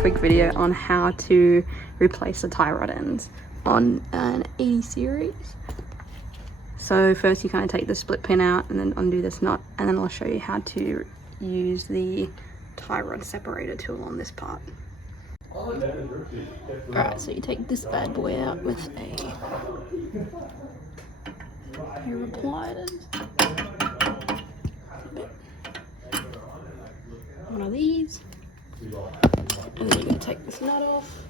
quick video on how to replace the tie rod ends on an 80 series. So first you kind of take the split pin out and then undo this knot, and then I'll show you how to use the tie rod separator tool on this part. Alright, so you take this bad boy out with your pliers. One of these. And then you're going to take this nut off.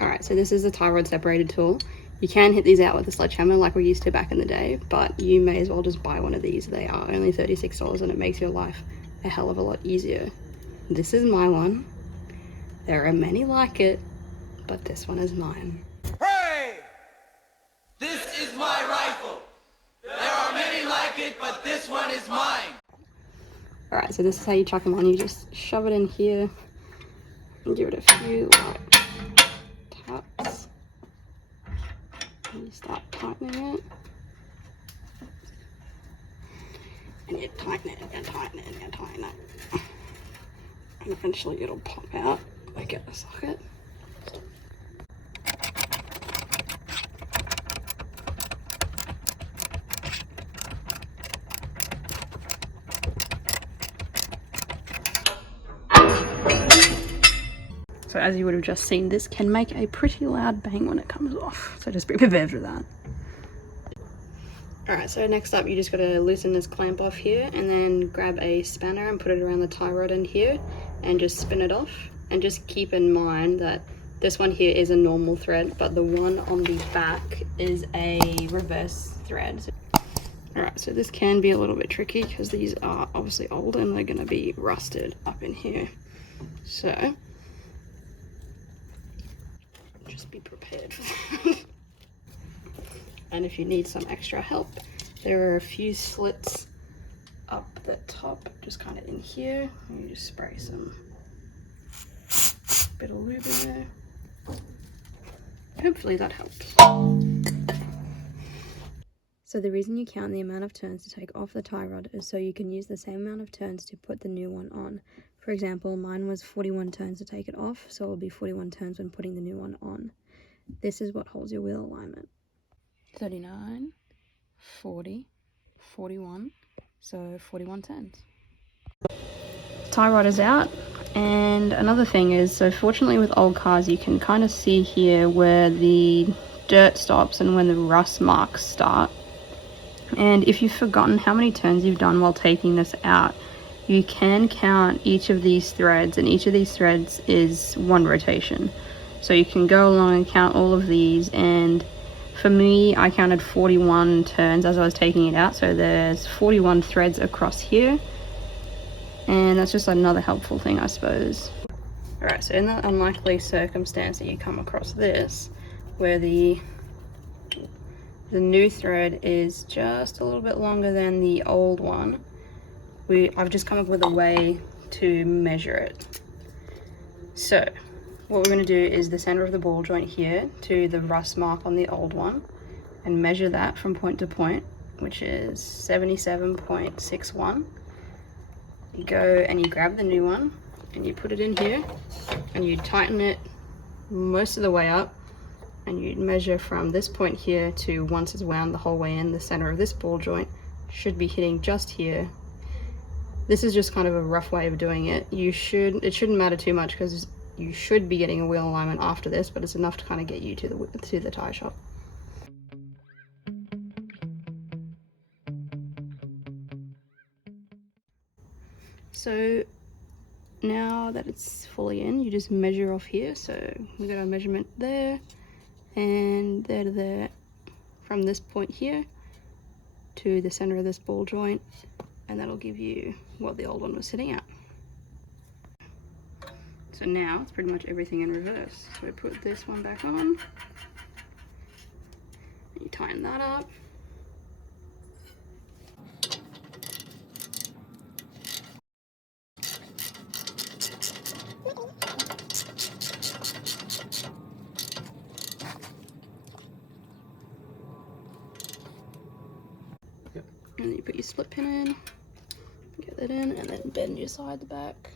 Alright, so this is the tie rod separator tool. You can hit these out with a sledgehammer like we used to back in the day, but you may as well just buy one of these. They are only $36 and it makes your life a hell of a lot easier. This is my one. There are many like it, but this one is mine. Hey! This is my rifle. There are many like it, but this one is mine. Alright, so this is how you chuck them on. You just shove it in here and give it a few light taps. And you start tightening it. And you tighten it and tighten it and tighten it. And eventually it'll pop out like at the socket. So as you would have just seen, this can make a pretty loud bang when it comes off. So just be prepared for that. Alright, so next up you just got to loosen this clamp off here and then grab a spanner and put it around the tie rod end here and just spin it off. And just keep in mind that this one here is a normal thread, but the one on the back is a reverse thread. Alright, so this can be a little bit tricky because these are obviously old and they're going to be rusted up in here. So just be prepared for that. And if you need some extra help, there are a few slits up the top, just kind of in here, and you just spray some bit of lube in there. Hopefully that helps. So the reason you count the amount of turns to take off the tie rod is so you can use the same amount of turns to put the new one on. For example, mine was 41 turns to take it off, so it'll be 41 turns when putting the new one on. This is what holds your wheel alignment. 39, 40, 41, so 41 turns. Tie rod is out, and another thing is, so fortunately with old cars you can kind of see here where the dirt stops and when the rust marks start. And if you've forgotten how many turns you've done while taking this out, you can count each of these threads, and each of these threads is one rotation. So you can go along and count all of these, and for me, I counted 41 turns as I was taking it out, so there's 41 threads across here, and that's just another helpful thing, I suppose. Alright, so in the unlikely circumstance that you come across this, where the new thread is just a little bit longer than the old one, I've just come up with a way to measure it. So what we're going to do is the center of the ball joint here to the rust mark on the old one, and measure that from point to point, which is 77.61. You go and you grab the new one and you put it in here and you tighten it most of the way up, and you measure from this point here to, once it's wound the whole way in, the center of this ball joint should be hitting just here. This is just kind of a rough way of doing it. It shouldn't matter too much because you should be getting a wheel alignment after this, but it's enough to kind of get you to the tie shop. So now that it's fully in, you just measure off here. So we got our measurement there and there to there, from this point here to the center of this ball joint, and that'll give you what the old one was sitting at. So now it's pretty much everything in reverse. So we put this one back on, you tighten that up, And then you put your split pin in, get that in, and then bend your side the back.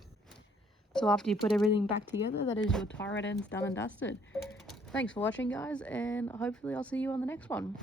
So after you put everything back together, that is your tie rod ends done and dusted. Thanks for watching, guys, and hopefully I'll see you on the next one.